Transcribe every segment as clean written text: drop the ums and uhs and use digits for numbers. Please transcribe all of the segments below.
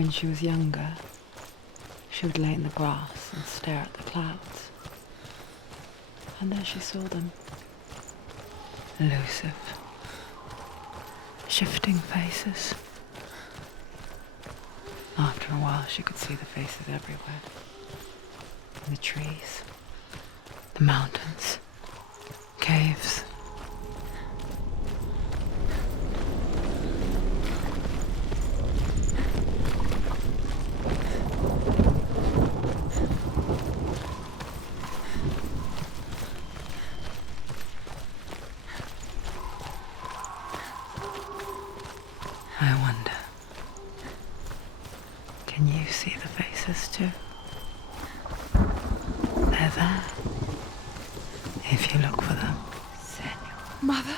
When she was younger, she would lay in the grass and stare at the clouds. And there she saw them. Elusive, shifting faces. After a while, she could see the faces everywhere. In the trees, the mountains, caves. I wonder, can you see the faces too? They're there, if you look for them. Senua. Mother?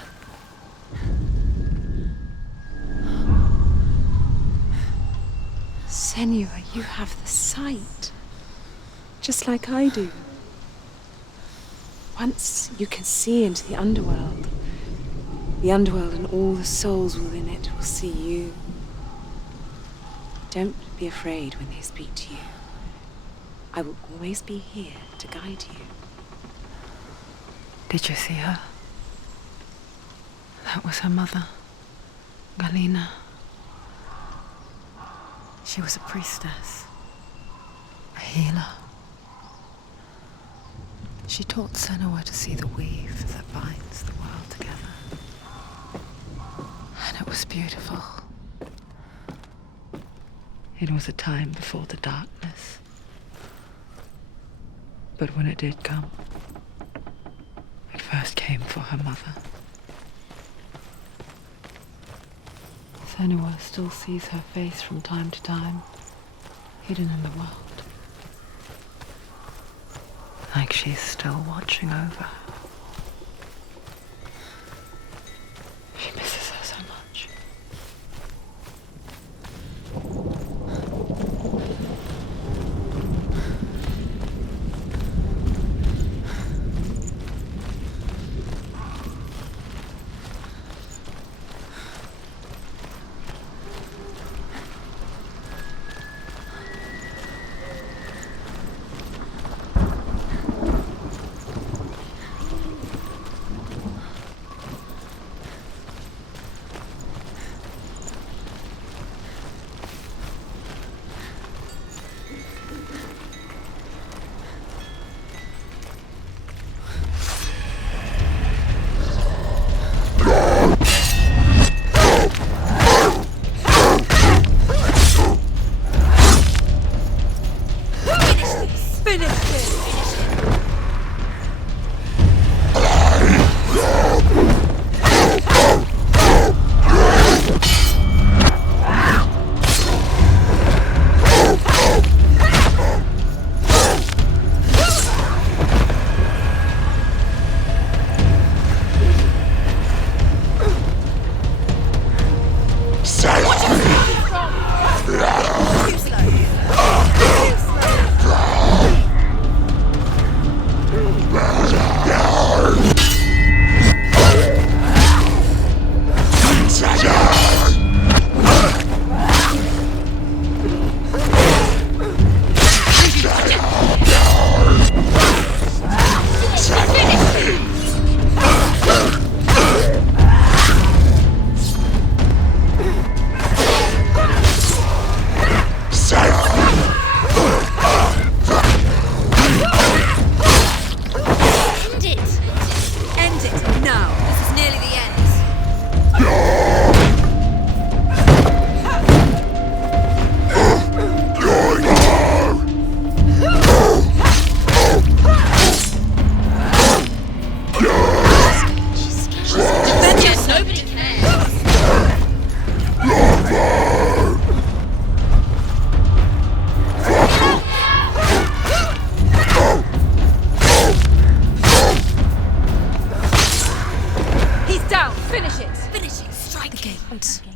Senua, you have the sight, just like I do. Once you can see into the underworld and all the souls within it will see you. Don't be afraid when they speak to you. I will always be here to guide you. Did you see her? That was her mother, Galina. She was a priestess, a healer. She taught Senua to see the weave that binds the world together. And it was beautiful. It was a time before the darkness. But when it did come, it first came for her mother. Senua still sees her face from time to time, hidden in the world. Like she's still watching over her. She misses her so much.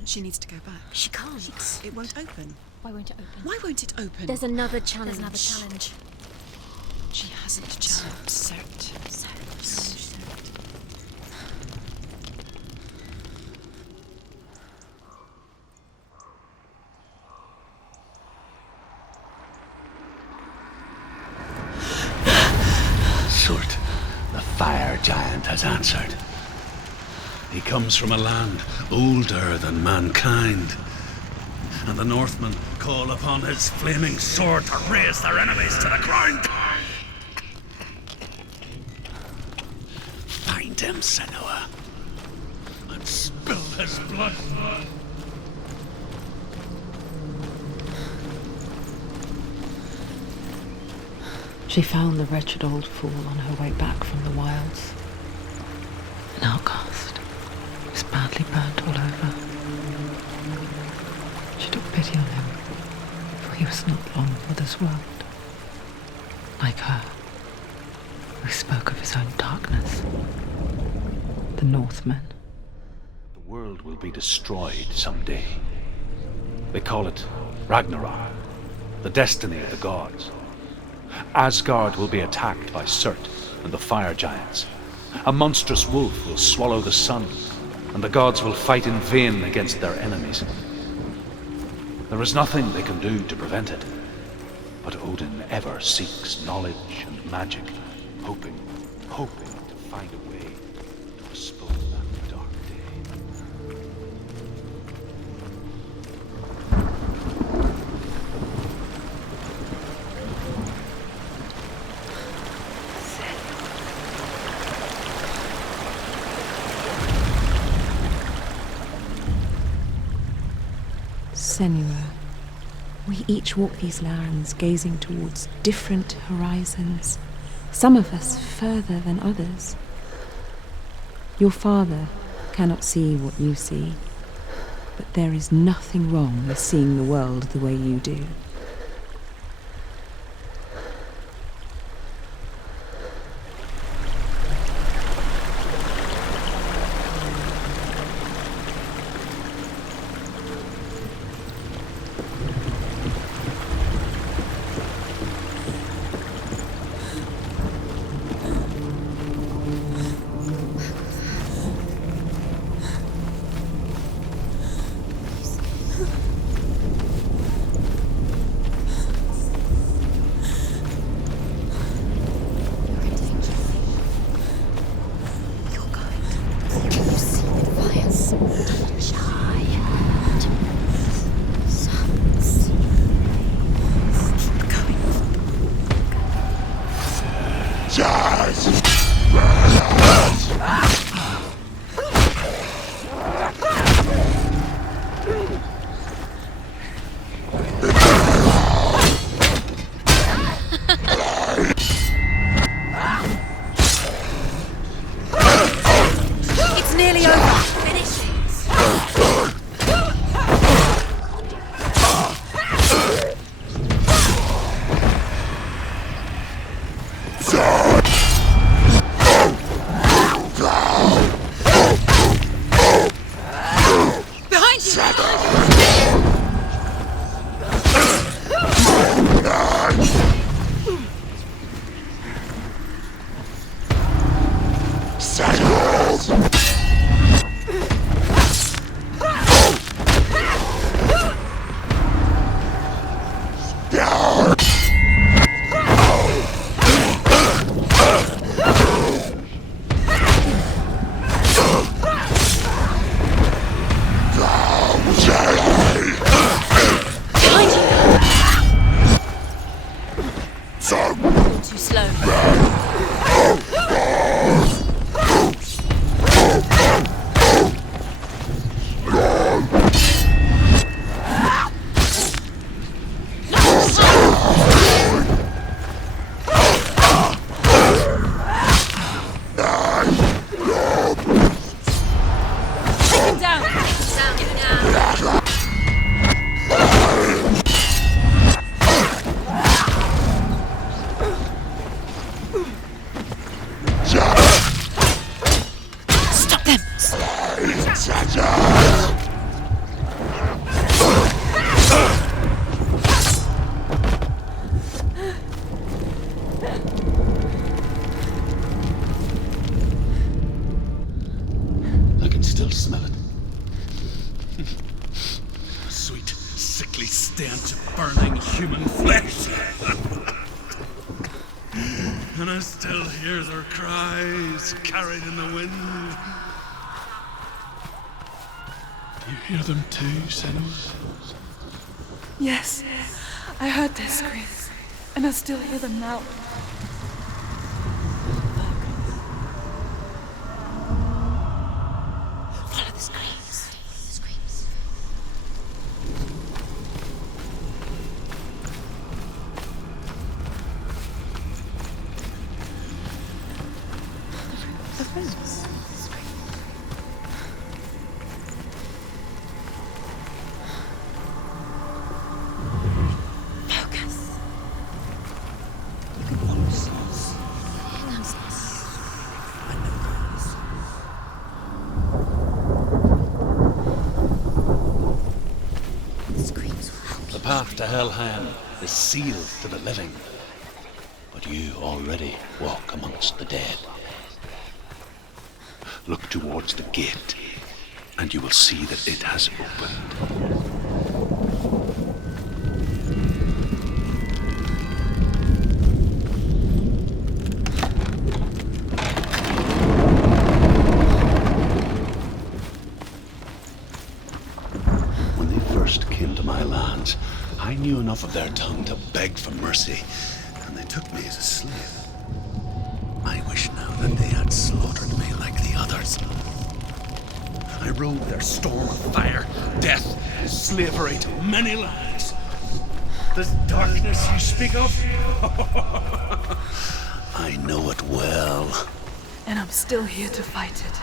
She needs to go back. She can't. It won't open. Why won't it open? Why won't it open? There's another challenge. She hasn't challenged Surtr. fire giant has answered. He comes from a land older than mankind, and the Northmen call upon his flaming sword to raise their enemies to the ground. Find him, Senua, and spill his blood. She found the wretched old fool on her way back from the wilds. An outcast. He was badly burnt all over. She took pity on him, for he was not long for this world. Like her, who spoke of his own darkness. The Northmen. The world will be destroyed someday. They call it Ragnarok, the destiny of the gods. Asgard will be attacked by Surtr and the fire giants. A monstrous wolf will swallow the sun, and the gods will fight in vain against their enemies. There is nothing they can do to prevent it, but Odin ever seeks knowledge and magic, hoping to find a way to postpone that dark day. Senua, we each walk these lands gazing towards different horizons, some of us further than others. Your father cannot see what you see, but there is nothing wrong with seeing the world the way you do. Too slow. I can still smell it. A sweet, sickly stench of burning human flesh. And I still hear their cries carried in the wind. Do you hear them too, Senua? Yes, I heard their screams, and I still hear them now. Follow the screams. The screams. The friends. Focus. You can follow souls. The screams will help The path to Helheim is sealed to the living, but you already walk amongst the dead. Look towards the gate, and you will see that it has opened. When they first came to my lands, I knew enough of their tongue to beg for mercy, and they took me as a slave. I wish now that they had slaughtered me like the others. I rode their storm of fire, death, slavery to many lands. This darkness you speak of? I know it well. And I'm still here to fight it.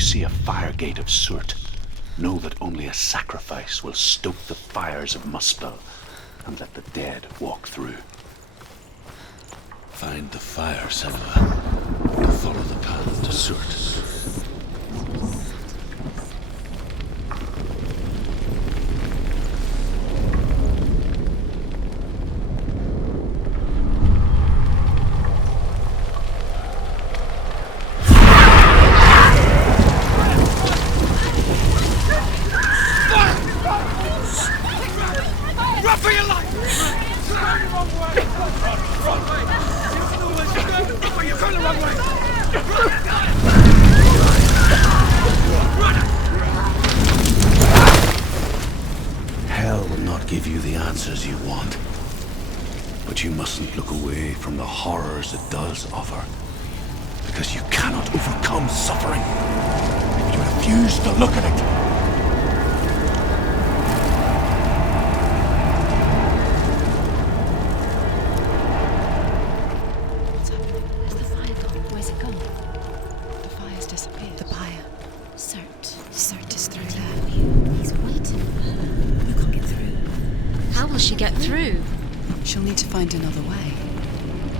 See a fire gate of Surtr, know that only a sacrifice will stoke the fires of Muspel and let the dead walk through. Find the fire, Senua, and follow the path to Surtr. give you the answers you want. But you mustn't look away from the horrors it does offer. Because you cannot overcome suffering if you refuse to look at it. What's happening? Where's the fire gone? Where's it gone? The fire's disappeared. The pyre. Surt is through there. He's waiting for her. You can't get through. How will she get through? She'll need to find another way.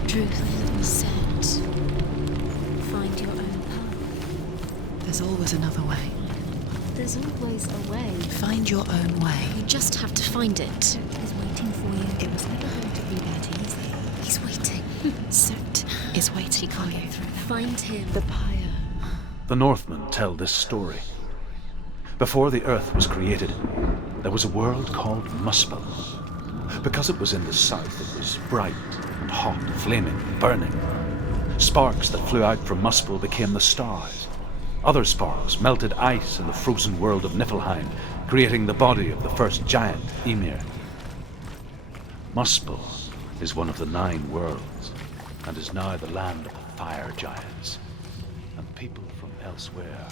Truth said, find your own path. There's always another way. There's always a way. Find your own way. You just have to find it. He's waiting for you. It was never going to be that easy. He's waiting. Surt is waiting. She can't get through that. Find him. The pyre. The Northmen tell this story. Before the earth was created, there was a world called Muspel. Because it was in the south, it was bright and hot, flaming, burning. Sparks that flew out from Muspel became the stars. Other sparks melted ice in the frozen world of Niflheim, creating the body of the first giant, Ymir. Muspel is one of the 9 worlds, and is now the land of the fire giants. And people from elsewhere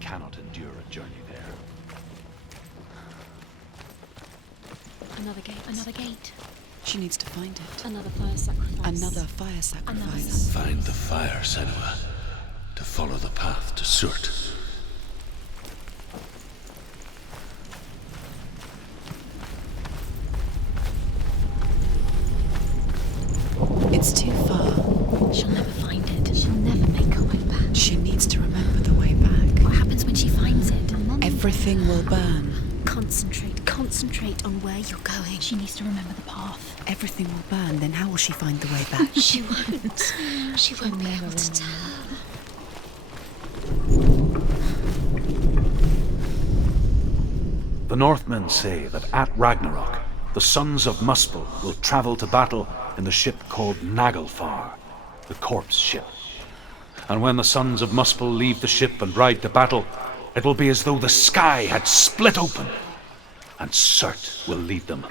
cannot endure a journey there. Another gate. Another gate. She needs to find it. Another fire sacrifice. Another fire sacrifice. Find the fire, Senua, to follow the path to Surtr. It's too far. She'll never find it. She'll never make her way back. She needs to remember the way back. What happens when she finds it? Everything will burn. Concentrate on where you're going. She needs to remember the path. Everything will burn, then how will she find the way back? She won't. She won't be able to tell. The Northmen say that at Ragnarok, the sons of Muspel will travel to battle in the ship called Naglfar, the corpse ship. And when the sons of Muspel leave the ship and ride to battle, it will be as though the sky had split open, and Surtr will lead them.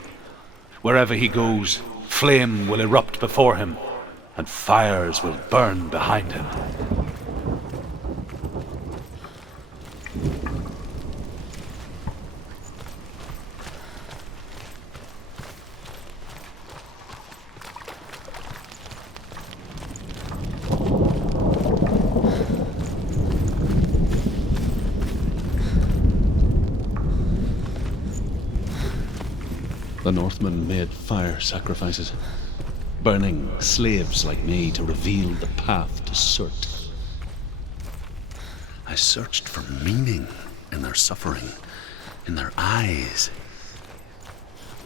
Wherever he goes, flame will erupt before him, and fires will burn behind him. The Northmen made fire sacrifices, burning slaves like me to reveal the path to Surtr. I searched for meaning in their suffering, in their eyes,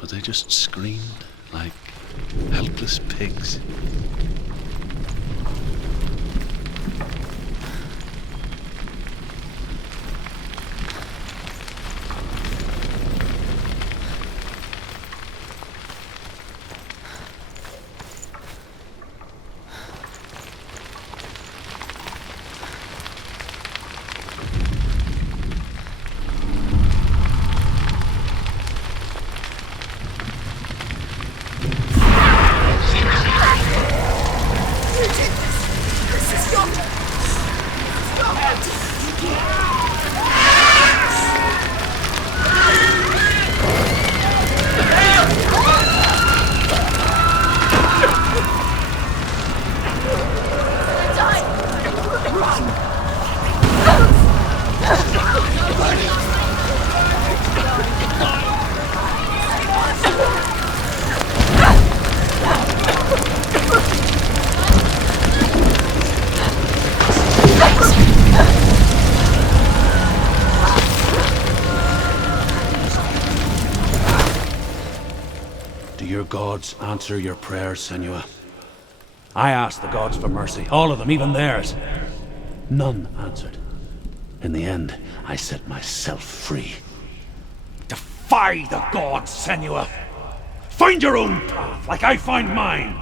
but they just screamed like helpless pigs. Do your gods answer your prayers, Senua? I asked the gods for mercy, all of them, even theirs. None answered. In the end, I set myself free. Defy the gods, Senua! Find your own path, like I find mine!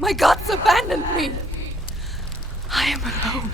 My gods abandoned me. I am alone.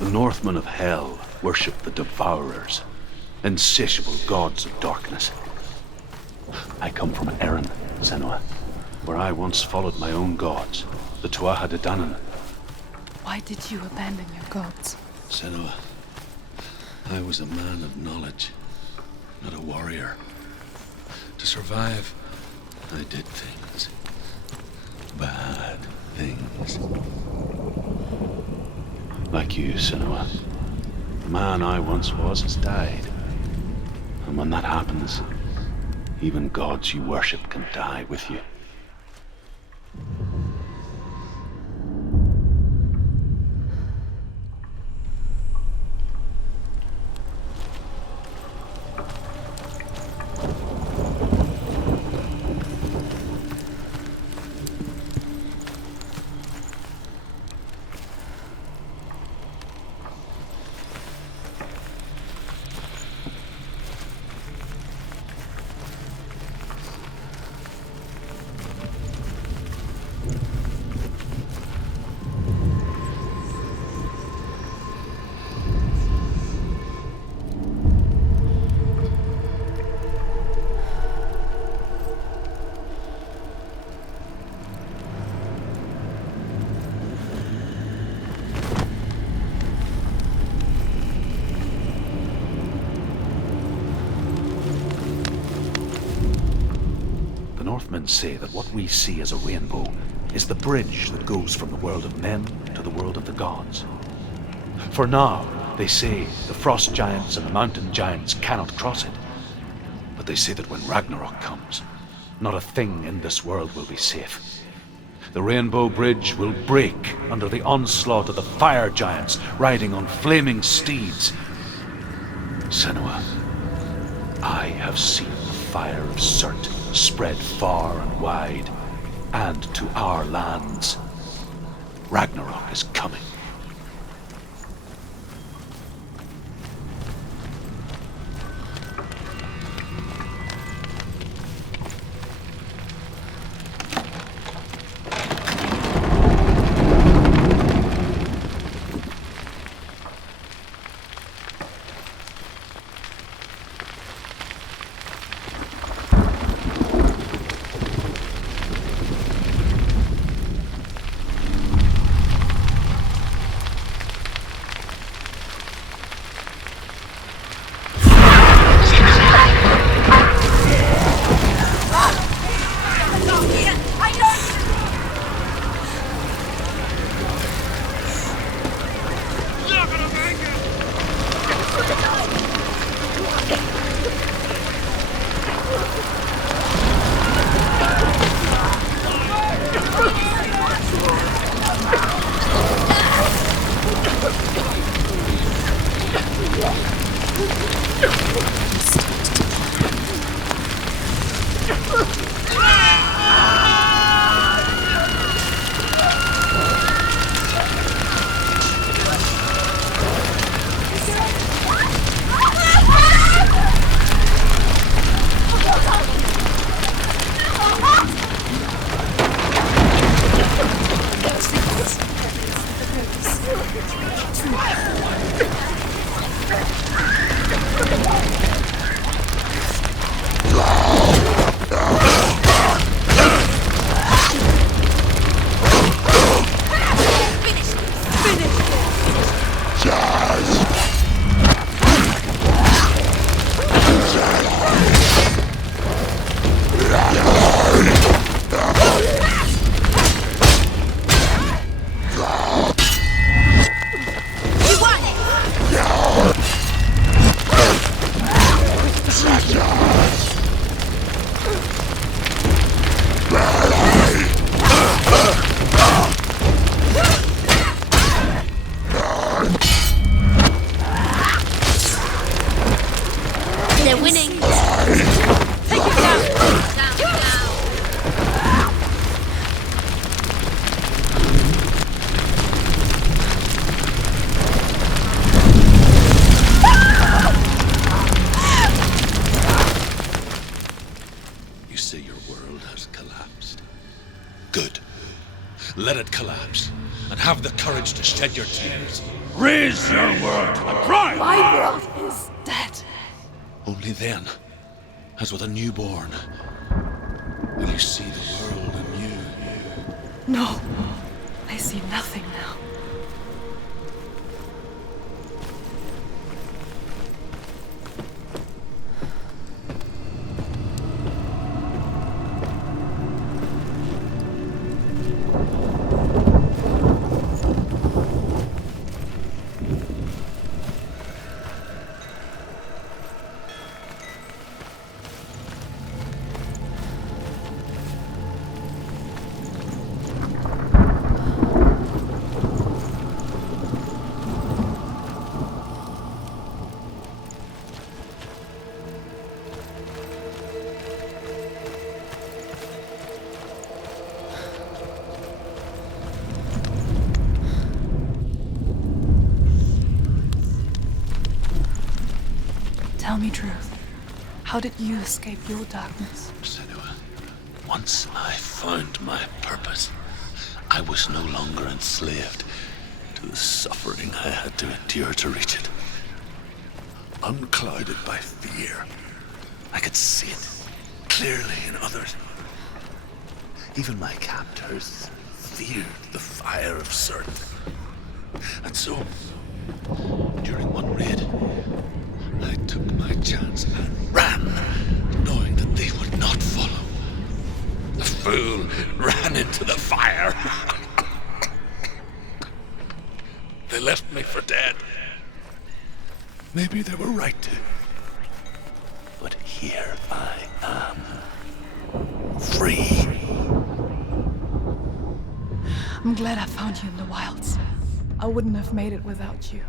The Northmen of Hell worship the Devourers, insatiable gods of darkness. I come from Erin, Senua, where I once followed my own gods, the Tuatha De Danann. Why did you abandon your gods? Senua, I was a man of knowledge, not a warrior. To survive, I did things. Bad things. Like you, Senua. The man I once was has died. And when that happens, even gods you worship can die with you. Northmen say that what we see as a rainbow is the bridge that goes from the world of men to the world of the gods. For now, they say the frost giants and the mountain giants cannot cross it. But they say that when Ragnarok comes, not a thing in this world will be safe. The rainbow bridge will break under the onslaught of the fire giants riding on flaming steeds. Senua, I have seen the fire of Surtr spread far and wide, and to our lands. Ragnarok is coming. chance to shed your tears. Raise your world to the cry! My world is dead. Only then, as with a newborn, will you see the world anew. No, I see nothing now. Tell me truth. How did you escape your darkness? Senua, once I found my purpose, I was no longer enslaved to the suffering I had to endure to reach it. Unclouded by fear, I could see it clearly in others. Even my captors feared the fire of Surtr. And so, during one raid, I took my chance and ran, knowing that they would not follow. The fool ran into the fire. They left me for dead. Maybe they were right to. But here I am, free. I'm glad I found you in the wilds. I wouldn't have made it without you.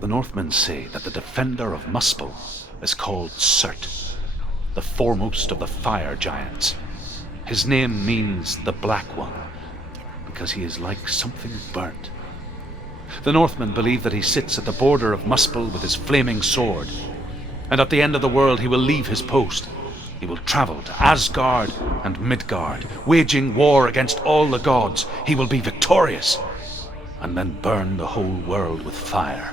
The Northmen say that the defender of Muspel is called Surtr, the foremost of the fire giants. His name means the Black One, because he is like something burnt. The Northmen believe that he sits at the border of Muspel with his flaming sword, and at the end of the world he will leave his post. He will travel to Asgard and Midgard, waging war against all the gods. He will be victorious, and then burn the whole world with fire.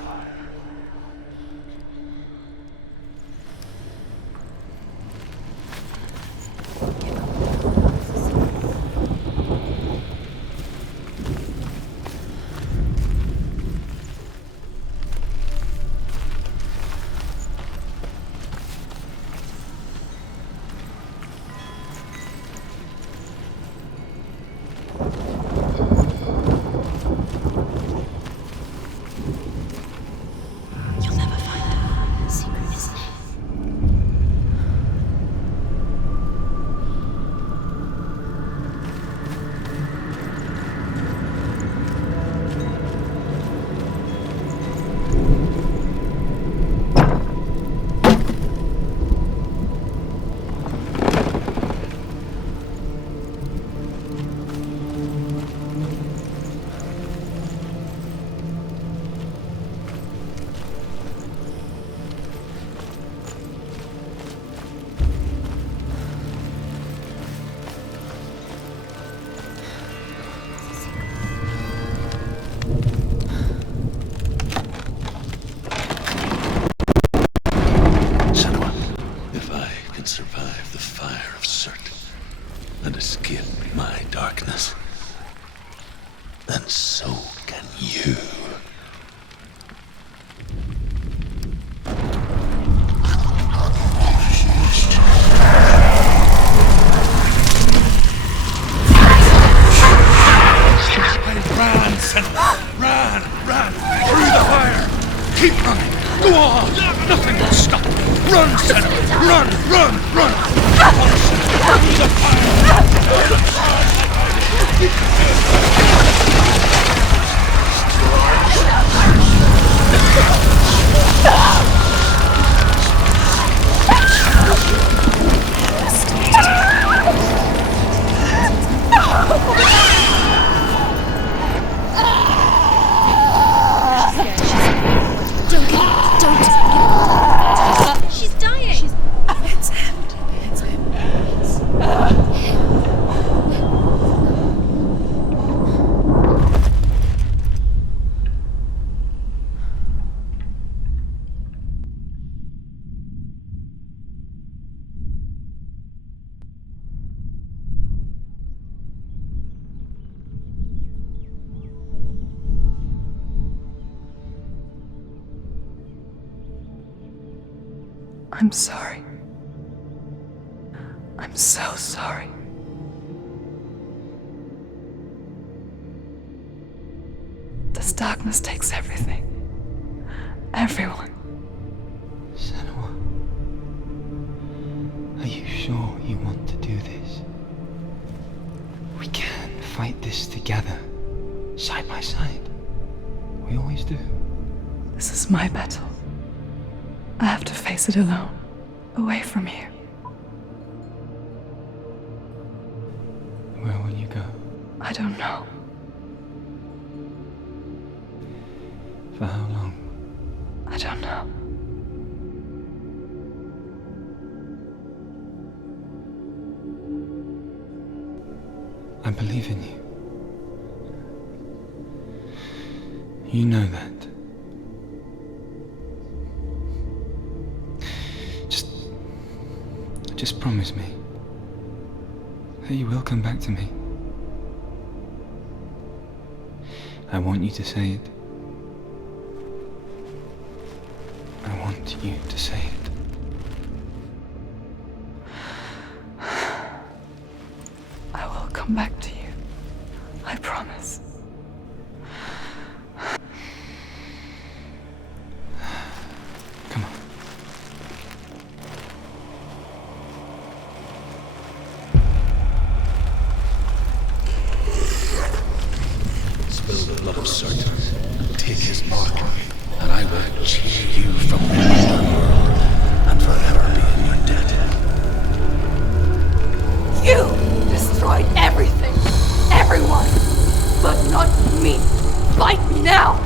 and escape my darkness, then so can you. Ran, Senua! Ran! Through the fire! Keep running! Go on! Nothing will stop! Run, Senua! Run! On, Senua! Through the fire! She's dying! It's him. I'm sorry. I'm so sorry. This darkness takes everything. Everyone. Senua, are you sure you want to do this? We can fight this together, side by side. We always do. This is my battle. I have to face it alone, away from you. Where will you go? I don't know. For how long? I don't know. I believe in you. You know that. Just promise me that you will come back to me. I want you to say it. I want you to say it. I will come back to you. I promise. Come on. Spill the blood of Surtr, take his mark, and I will cheer you from the underworld and forever be in your debt. You destroyed everything, everyone, but not me. Fight me now.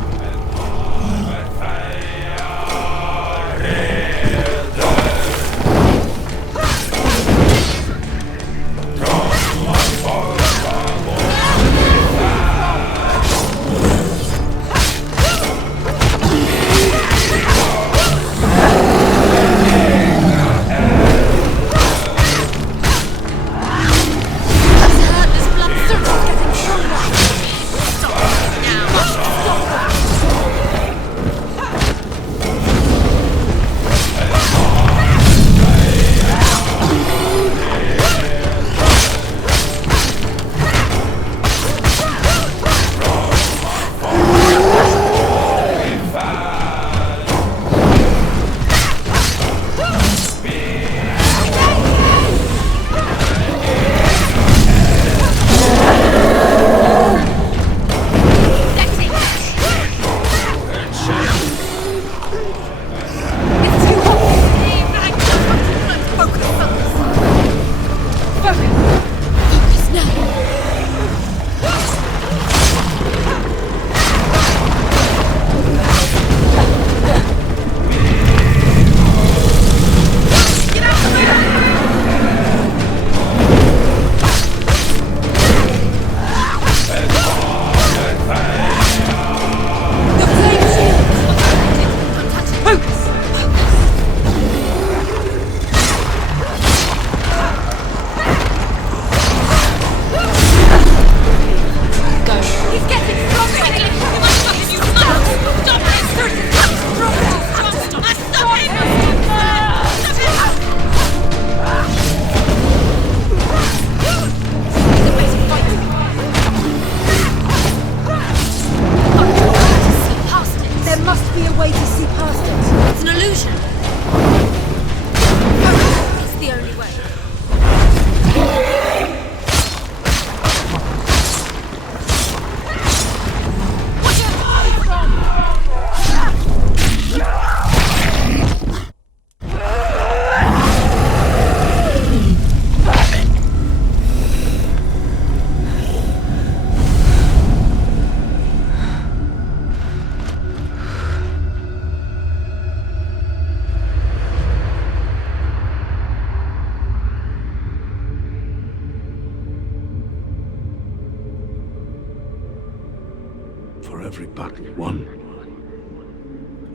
every battle won,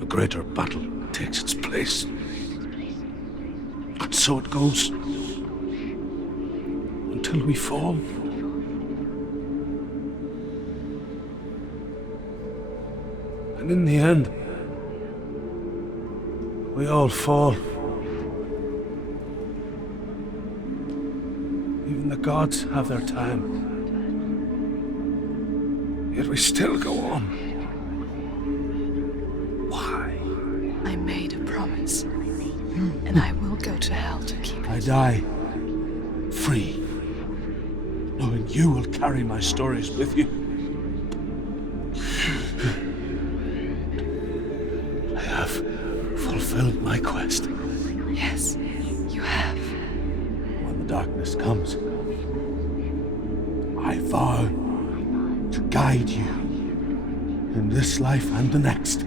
a greater battle takes its place. And so it goes. Until we fall. And in the end, we all fall. Even the gods have their time. Yet we still go on. Why? I made a promise, and I will go to hell to keep it. I die free, knowing you will carry my stories with you. I have fulfilled my quest. Yes, you have. When the darkness comes, I vow to guide you in this life and the next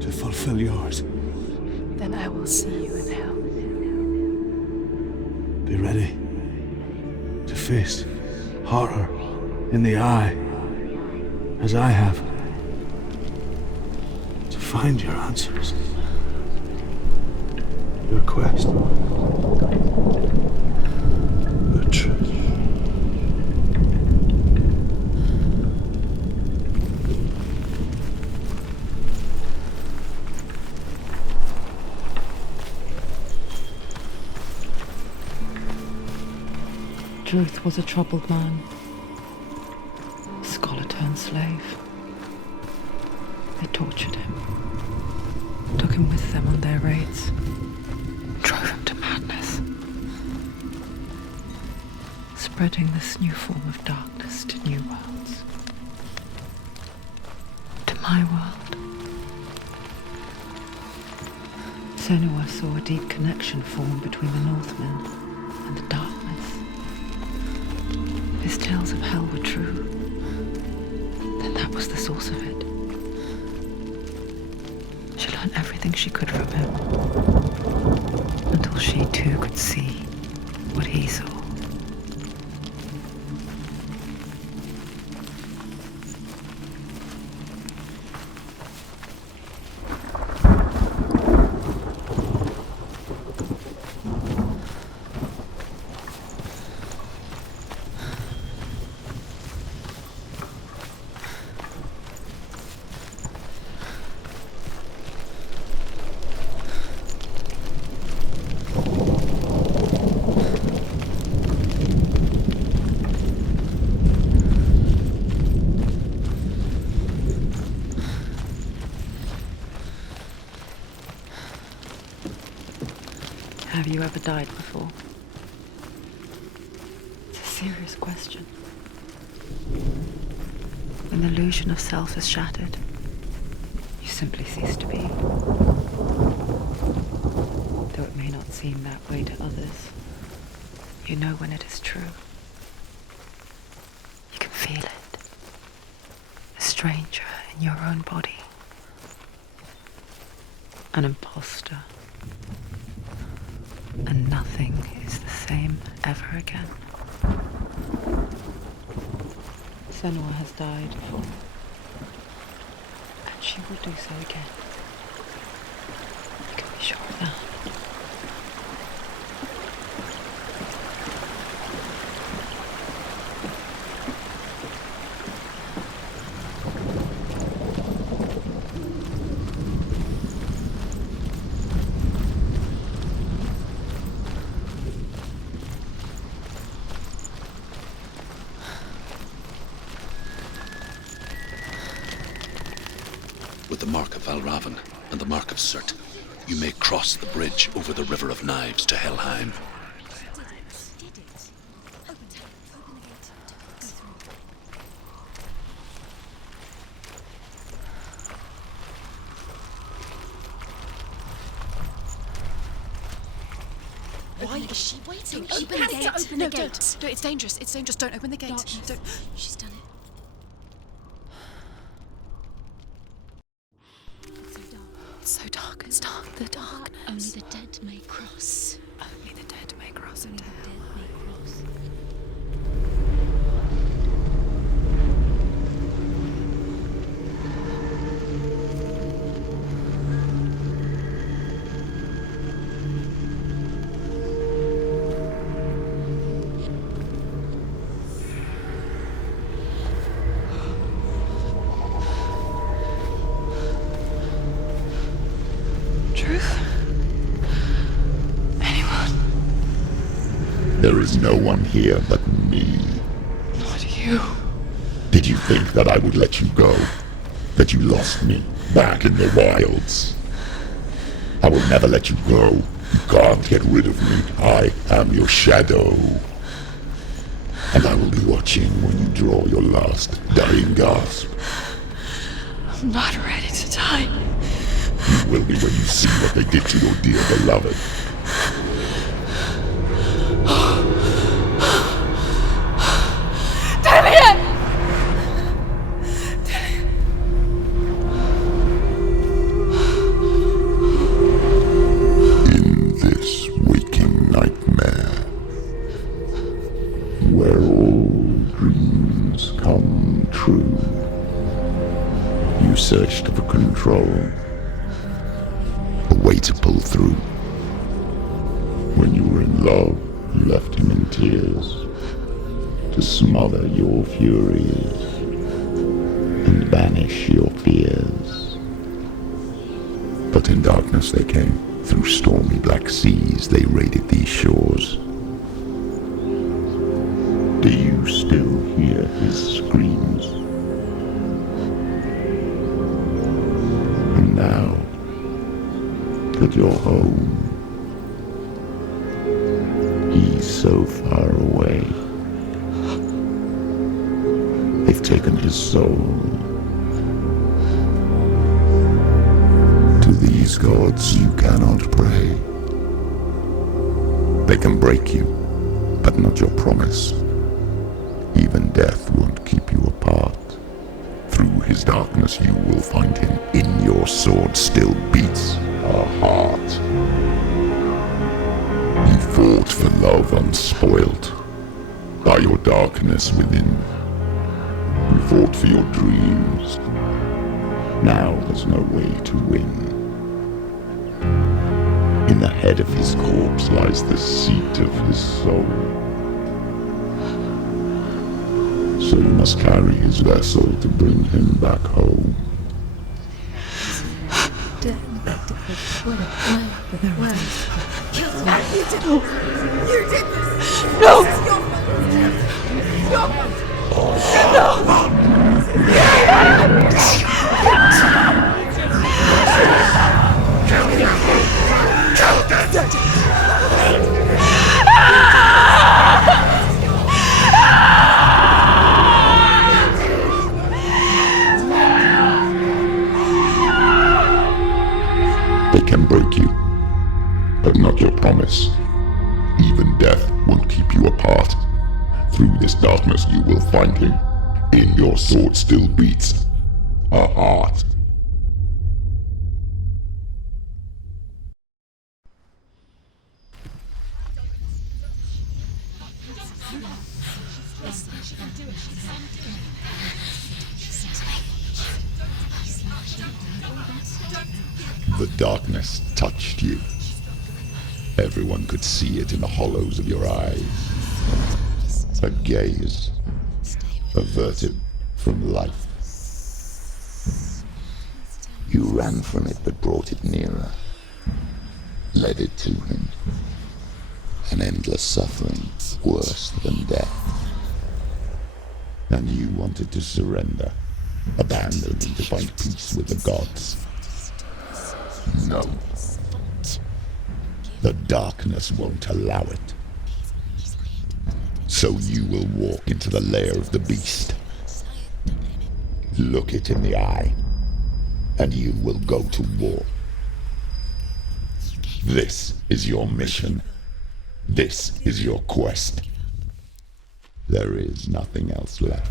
to fulfill yours. Then I will see you in hell. Be ready to face horror in the eye, as I have, to find your answers, your quest, the truth. Druth was a troubled man, scholar turned slave. They tortured him, took him with them on their raids, drove him to madness, spreading this new form of darkness to new worlds. To my world. Senua saw a deep connection form between the Northmen and the darkness. His tales of hell were true. Then that was the source of it. She learned everything she could from him, until she too could see what he saw. Have you ever died before? It's a serious question. When the illusion of self is shattered, you simply cease to be. Though it may not seem that way to others, you know when it is true. You can feel it. A stranger in your own body. An imposter. And nothing is the same ever again. Senua has died before, and she will do so again. You can be sure of that. With the mark of Valravn and the mark of Surtr, you may cross the bridge over the River of Knives to Helheim. Why is she waiting? She Open the has gate. to open No, the gate. don't. It's dangerous. It's dangerous. Don't open the gate. Darkness. Don't. She's done it. It's so dark. It's dark. The darkness. Only the dead may cross. Only the dead may cross Only into the hell. dead may cross. is no one here but me. Not you. Did you think that I would let you go? That you lost me back in the wilds? I will never let you go. You can't get rid of me. I am your shadow. And I will be watching when you draw your last dying gasp. I'm not ready to die. You will be when you see what they did to your dear beloved. In this waking nightmare, where all dreams come true, you searched for control, a way to pull through. When you were in love, you left him in tears, to smother your furies and banish your fears. But in darkness they came, through stormy black seas they raided these shores. Do you still hear his screams? And now that you're home, he's so far away. They've taken his soul. To these gods you cannot pray. They can break you, but not your promise. Even death won't keep you apart. Through his darkness you will find him. In your sword still beats a heart. You fought for love unspoilt by your darkness within. You fought for your dreams. Now there's no way to win. In the head of his corpse lies the seat of his soul. So you must carry his vessel to bring him back home. They can break you, but not your promise. Even death won't keep you apart. Through this darkness you will find him. In your sword still beats a heart. The darkness touched you. Everyone could see it in the hollows of your eyes. A gaze averted from life. You ran from it but brought it nearer. Led it to him. An endless suffering worse than death. And you wanted to surrender, abandon and to find peace with the gods. No. The darkness won't allow it. So you will walk into the lair of the beast. Look it in the eye, and you will go to war. This is your mission. This is your quest. There is nothing else left.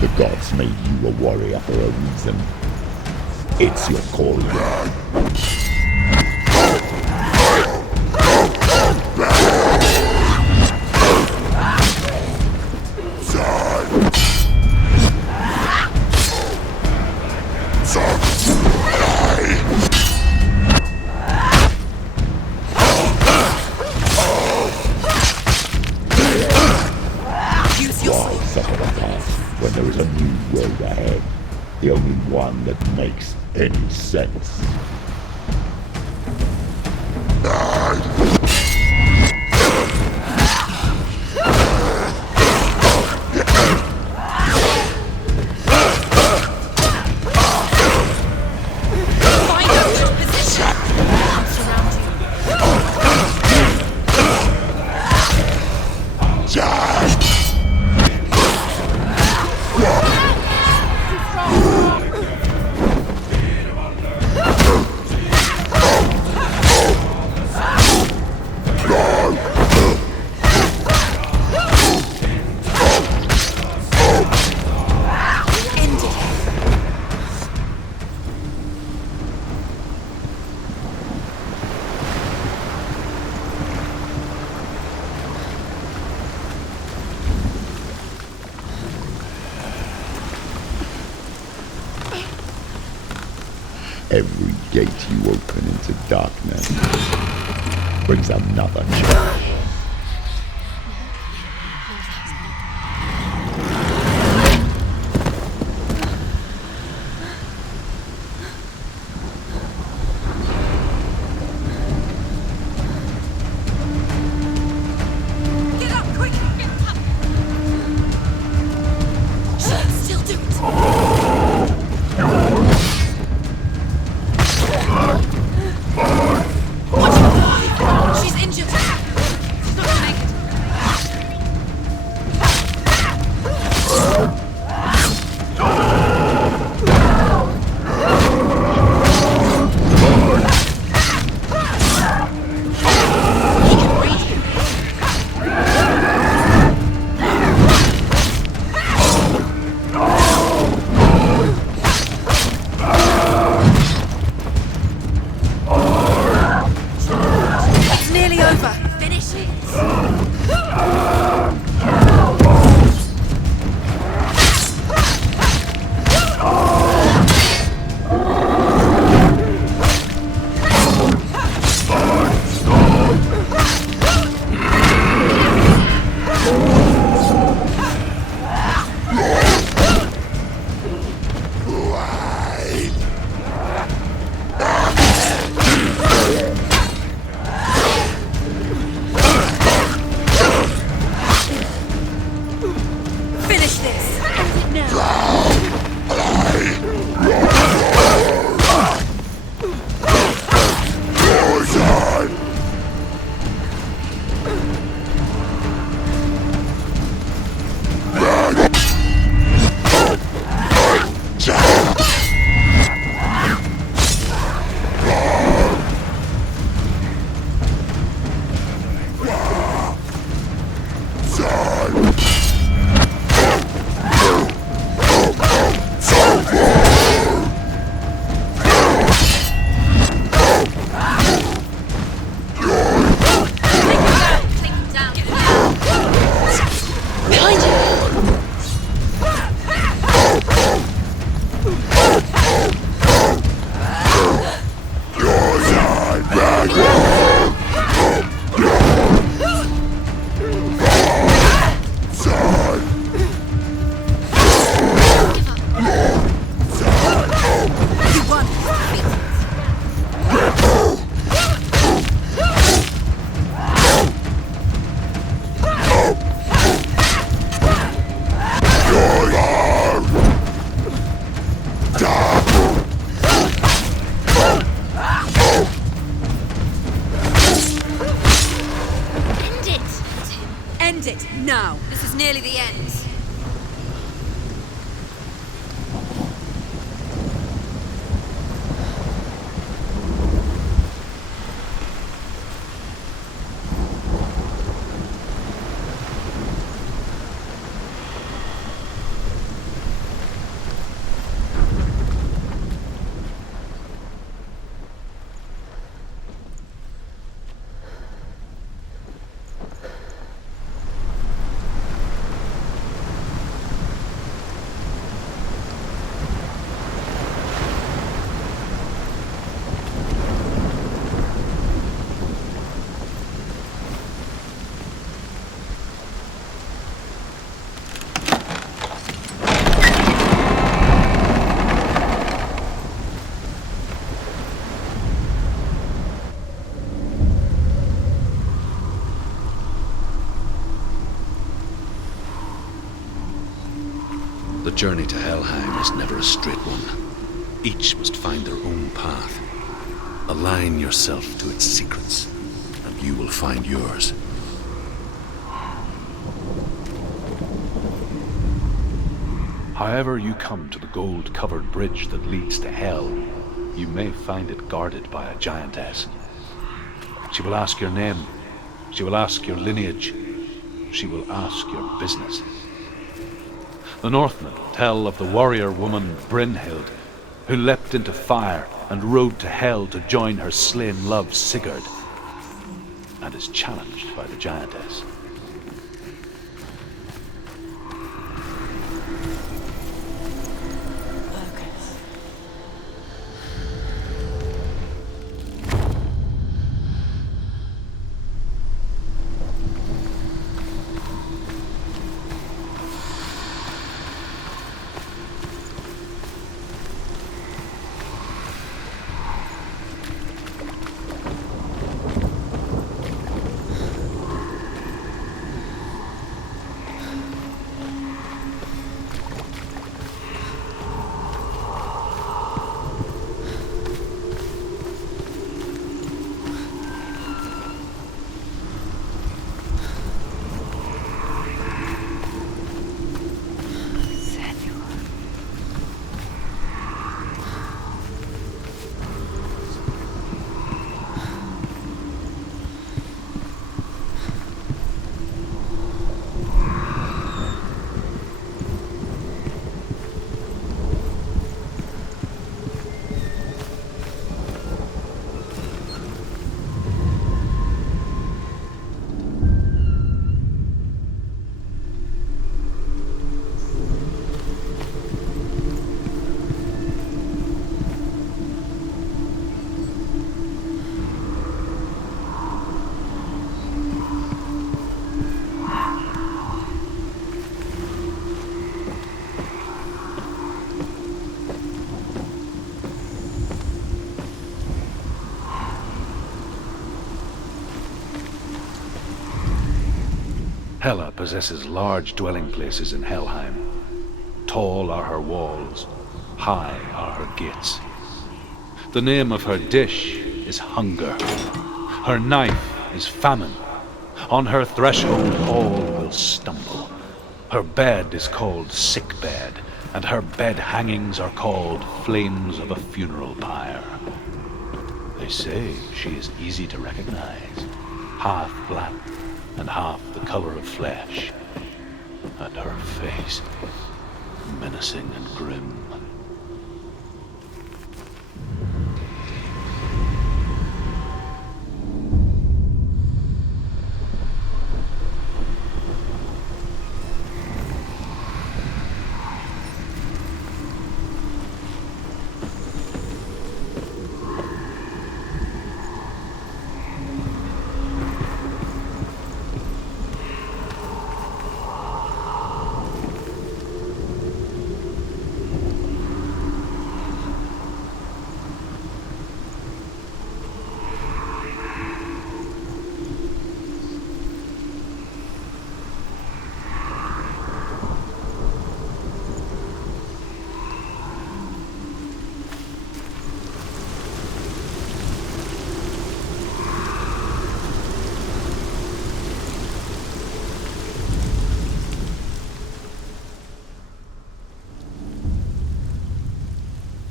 The gods made you a warrior for a reason. It's your call. When there is a new road ahead, the only one that makes any sense. Every gate you open into darkness brings another change. Now! This is nearly the end. journey to Helheim is never a straight one. Each must find their own path. Align yourself to its secrets, and you will find yours. However you come to the gold-covered bridge that leads to Hell, you may find it guarded by a giantess. She will ask your name. She will ask your lineage. She will ask your business. The Northmen tell of the warrior woman Brynhild, who leapt into fire and rode to Hell to join her slain love Sigurd, and is challenged by the giantess. Hela possesses large dwelling places in Helheim. Tall are her walls, high are her gates. The name of her dish is hunger. Her knife is famine. On her threshold all will stumble. Her bed is called sick bed, and her bed hangings are called flames of a funeral pyre. They say she is easy to recognize, half black and half the color of flesh, and her face menacing and grim.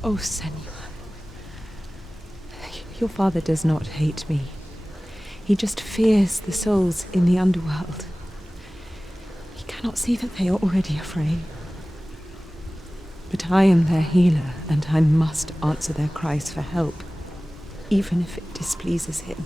Oh, Senua. Your father does not hate me. He just fears the souls in the underworld. He cannot see that they are already afraid. But I am their healer, and I must answer their cries for help, even if it displeases him.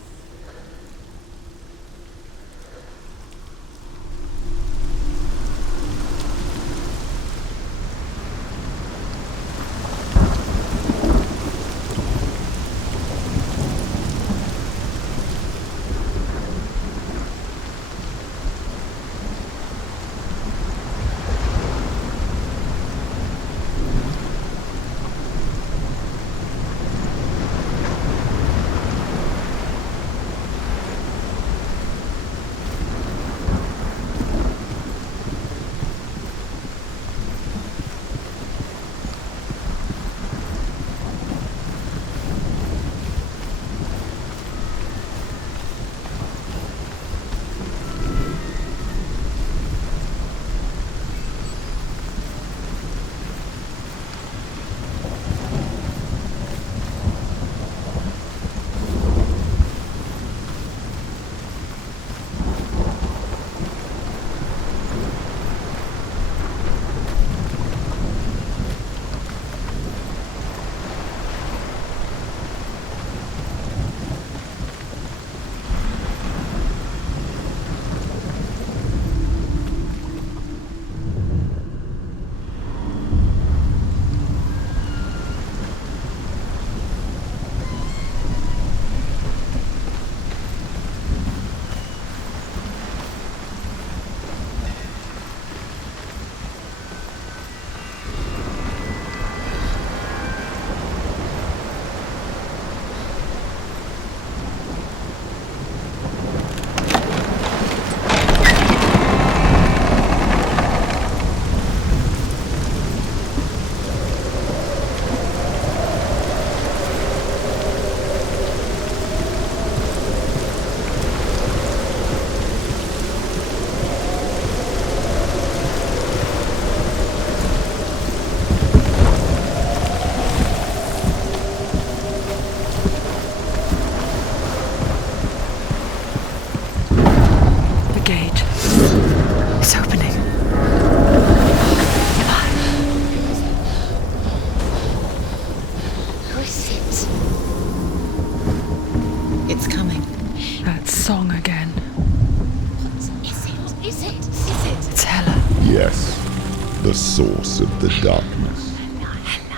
the source of the darkness.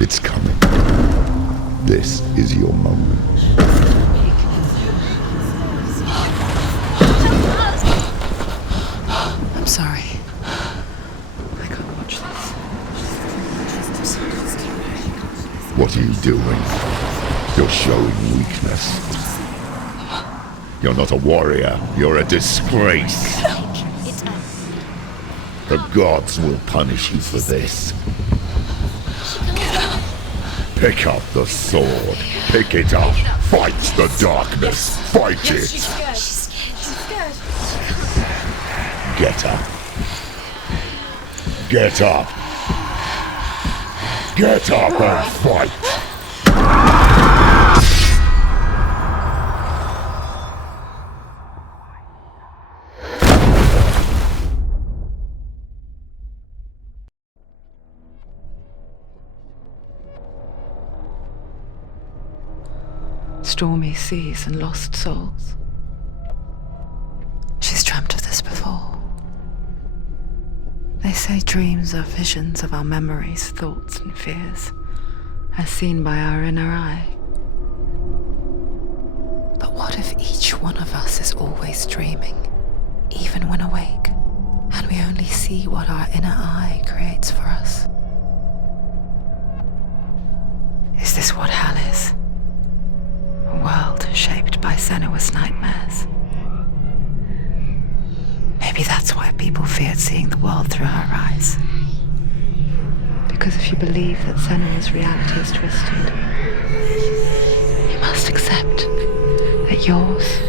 It's coming. This is your moment. I'm sorry. I can't watch this. What are you doing? You're showing weakness. You're not a warrior. You're a disgrace. The gods will punish you for this. Pick up the sword. Pick it up. Fight the darkness. Fight it. She's scared. Get up. Get up. Get up and fight. Stormy seas and lost souls. She's dreamt of this before. They say dreams are visions of our memories, thoughts and fears, as seen by our inner eye. But what if each one of us is always dreaming, even when awake, and we only see what our inner eye creates for us? Is this what hell is? A world shaped by SENUA'S nightmares. Maybe that's why people feared seeing the world through her eyes. Because if you believe that SENUA'S reality is twisted, you must accept that yours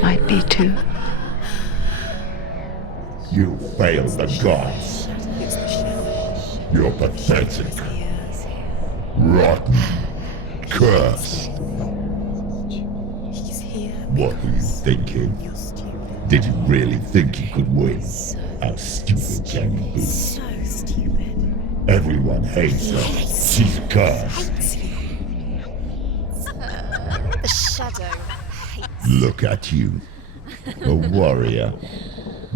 might be too. You failed the gods. You're pathetic. Rotten. Cursed. What were you thinking? Did you really think you could win? How stupid can you be? So stupid. Everyone hates her. She's cursed. The shadow hates. Look at you. A warrior.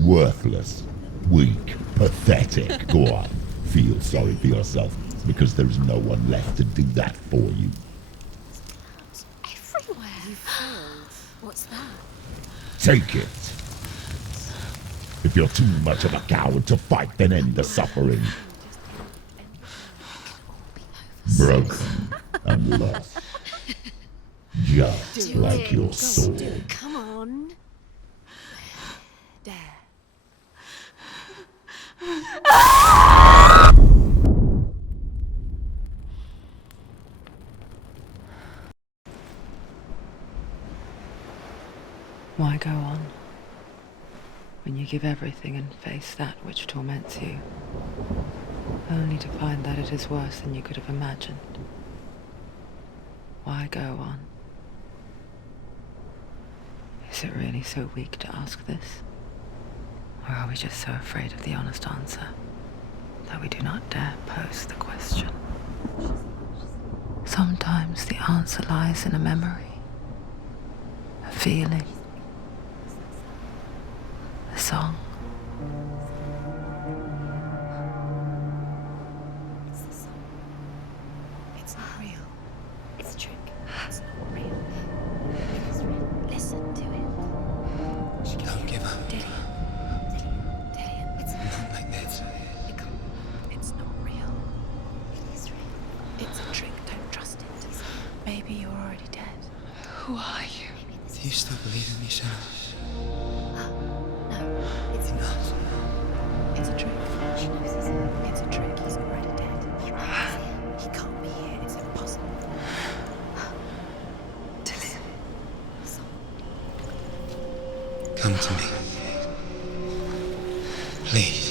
Worthless. Weak. Pathetic. Go on. Feel sorry for yourself, because there's no one left to do that for you. Everywhere. You failed. What's that? Take it. If you're too much of a coward to fight, then end the suffering. Broken and lost. Just like your sword. Come on. There. Why go on when you give everything and face that which torments you, only to find that it is worse than you could have imagined? Why go on? Is it really so weak to ask this? Or are we just so afraid of the honest answer that we do not dare pose the question? Sometimes the answer lies in a memory, a feeling, a song. It's the song. It's not real. It's a trick. It's not real. It is real. Listen to it. Don't give up. Dillian. It's Not like this. It's not real. It is real. It's a trick. Don't trust it. Maybe you're already dead. Who are you? Do you still believe in me, Senua? No, it's Enough. It's a trick. She knows it's a trick. He's already dead. He can't be here. It's impossible. Dillian. Come to me. Please.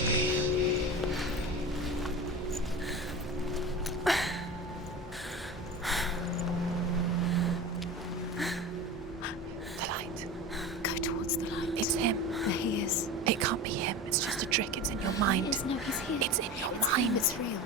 The light. Go towards the light. It's him. There he is. It can't be him. It's just a trick. It's in your mind. No, he's here. It's in your mind. It's real.